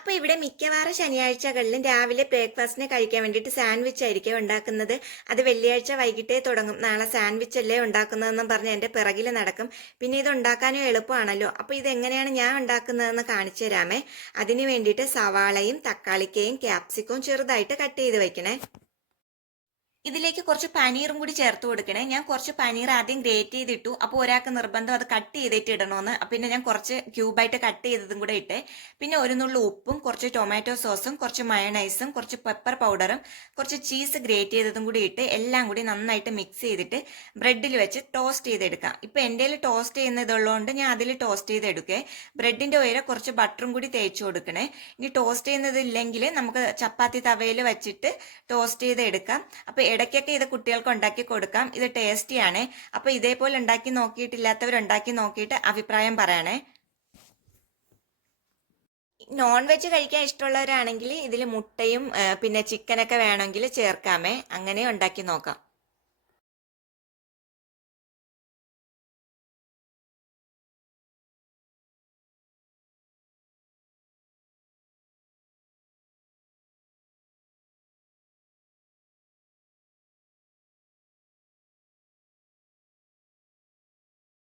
അപ്പോൾ ഇവിടെ മിക്കവാറും ശനിയാഴ്ചകളിലും രാവിലെ ബ്രേക്ക്ഫാസ്റ്റിന് കഴിക്കാൻ വേണ്ടിയിട്ട് സാൻഡ്വിച്ച് ആയിരിക്കും ഉണ്ടാക്കുന്നത്. അത് വെള്ളിയാഴ്ച വൈകിട്ടേ തുടങ്ങും. നാളെ സാൻഡ്വിച്ച് അല്ലേ ഉണ്ടാക്കുന്നതെന്നും പറഞ്ഞ് എൻ്റെ പിറകിൽ നടക്കും. പിന്നെ ഇത് ഉണ്ടാക്കാനും എളുപ്പമാണല്ലോ. അപ്പോൾ ഇതെങ്ങനെയാണ് ഞാൻ ഉണ്ടാക്കുന്നതെന്ന് കാണിച്ചു തരാമേ. അതിന് വേണ്ടിയിട്ട് സവാളയും തക്കാളിക്കയും ക്യാപ്സിക്കവും ചെറുതായിട്ട് കട്ട് ചെയ്ത് വെക്കണേ. ഇതിലേക്ക് കുറച്ച് പനീറും കൂടി ചേർത്ത് കൊടുക്കണേ. ഞാൻ കുറച്ച് പനീർ ആദ്യം ഗ്രേറ്റ് ചെയ്തിട്ടു. അപ്പോൾ ഒരാൾക്ക് നിർബന്ധം അത് കട്ട് ചെയ്തിട്ട് ഇടണമെന്ന്. പിന്നെ ഞാൻ കുറച്ച് ക്യൂബായിട്ട് കട്ട് ചെയ്തതും കൂടെ ഇട്ടേ. പിന്നെ ഒരു നുള്ളു ഉപ്പും കുറച്ച് ടൊമാറ്റോ സോസും കുറച്ച് മയണൈസും കുറച്ച് പെപ്പർ പൗഡറും കുറച്ച് ചീസ് ഗ്രേറ്റ് ചെയ്തതും കൂടി ഇട്ട് എല്ലാം കൂടി നന്നായിട്ട് മിക്സ് ചെയ്തിട്ട് ബ്രെഡിൽ വെച്ച് ടോസ്റ്റ് ചെയ്തെടുക്കാം. ഇപ്പം എൻ്റെ കയ്യിൽ ടോസ്റ്റ് ചെയ്യുന്നതുള്ളതുകൊണ്ട് ഞാൻ അതിൽ ടോസ്റ്റ് ചെയ്തെടുക്കേ. ബ്രെഡിൻ്റെ ഉയരെ കുറച്ച് ബട്ടറും കൂടി തേച്ച് കൊടുക്കണേ. ഇനി ടോസ്റ്റ് ചെയ്യുന്നതില്ലെങ്കിൽ നമുക്ക് ചപ്പാത്തി തവയിൽ വെച്ചിട്ട് ടോസ്റ്റ് ചെയ്ത് എടുക്കാം. അപ്പോൾ ഇടയ്ക്കൊക്കെ ഇത് കുട്ടികൾക്ക് ഉണ്ടാക്കി കൊടുക്കാം. ഇത് ടേസ്റ്റിയാണ്. അപ്പോൾ ഇതേപോലെ ഉണ്ടാക്കി നോക്കിയിട്ടില്ലാത്തവർ ഉണ്ടാക്കി നോക്കിയിട്ട് അഭിപ്രായം പറയണേ. നോൺ വെജ് കഴിക്കാൻ ഇഷ്ടമുള്ളവരാണെങ്കിൽ ഇതിൽ മുട്ടയും പിന്നെ ചിക്കനൊക്കെ വേണമെങ്കിൽ ചേർക്കാമേ. അങ്ങനെ ഉണ്ടാക്കി നോക്കാം.